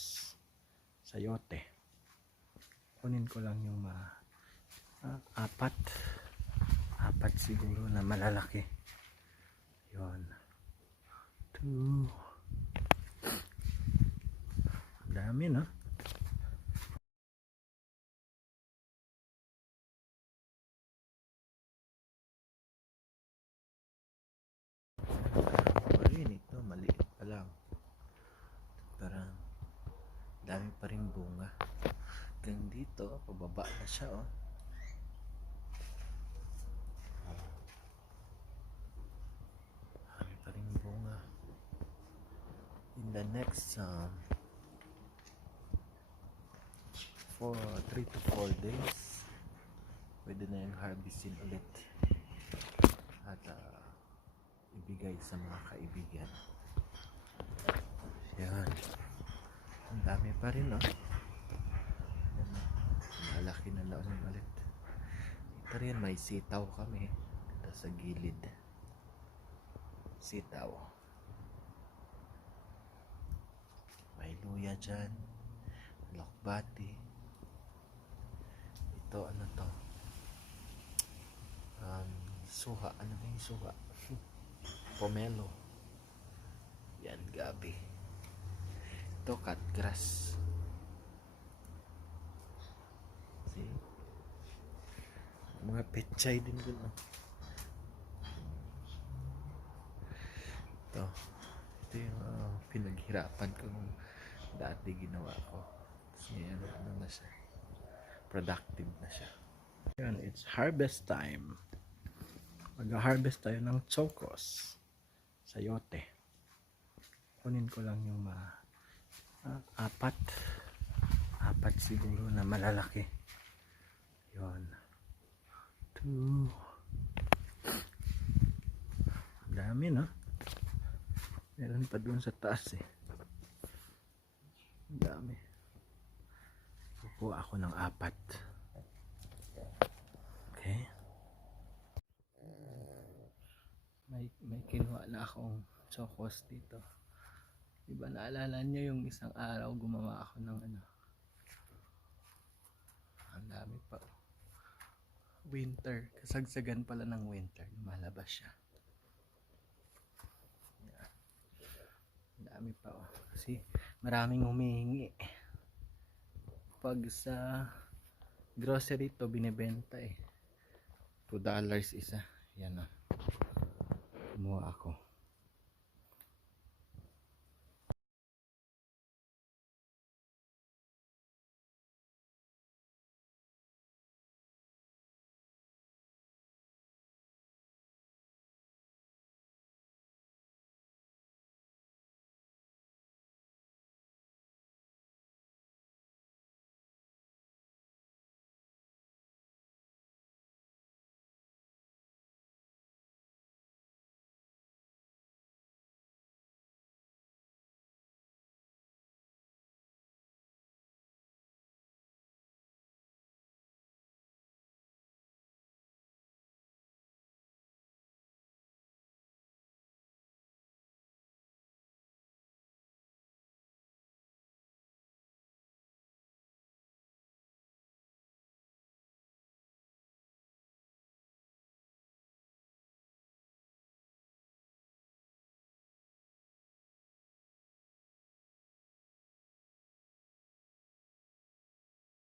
chocos, sayote. Kunin ko lang yung apat siguro na malalaki. Yun, 2, dami no. Ayun, ito maliit pa lang, parang dami pa rin bunga. Hanggang dito pababa na siya oh. Dami pa rin bunga. In the next 3 to 4 days pwede na yung harvestin ulit at ibigay sa mga kaibigan. Yan, ang dami pa rin oh. Malaki na laon ulit. Ito rin, may sitaw kami dito sa gilid. Sitaw, may luya dyan, lokbati. Ito ano to, suha. Ano ba yung suha? Pomelo. Yan, gabi. Ito cutgrass. See? Mga pechay din dun oh. Ito yung pinaghirapan ko nung dati ginawa ko. Tapos ngayon ano na siya, productive na siya. Yan, it's harvest time. Mag-harvest tayo ng chocos, sayote. Kunin ko lang yung apat siguro na malalaki. Yun, 2, dami no. Meron pa dun sa taas eh. Dami. Kukuha ako ng 4. Okay. May kinuha na akong chocos dito. Diba naalala nyo yung isang araw gumawa ako ng ang dami pa. Winter. Kasagsagan pala ng winter. Lumalabas siya. Dami pa oh. Kasi maraming humihingi. Pag sa grocery to binibenta eh, $2 isa. Yan oh. Kumuha ako.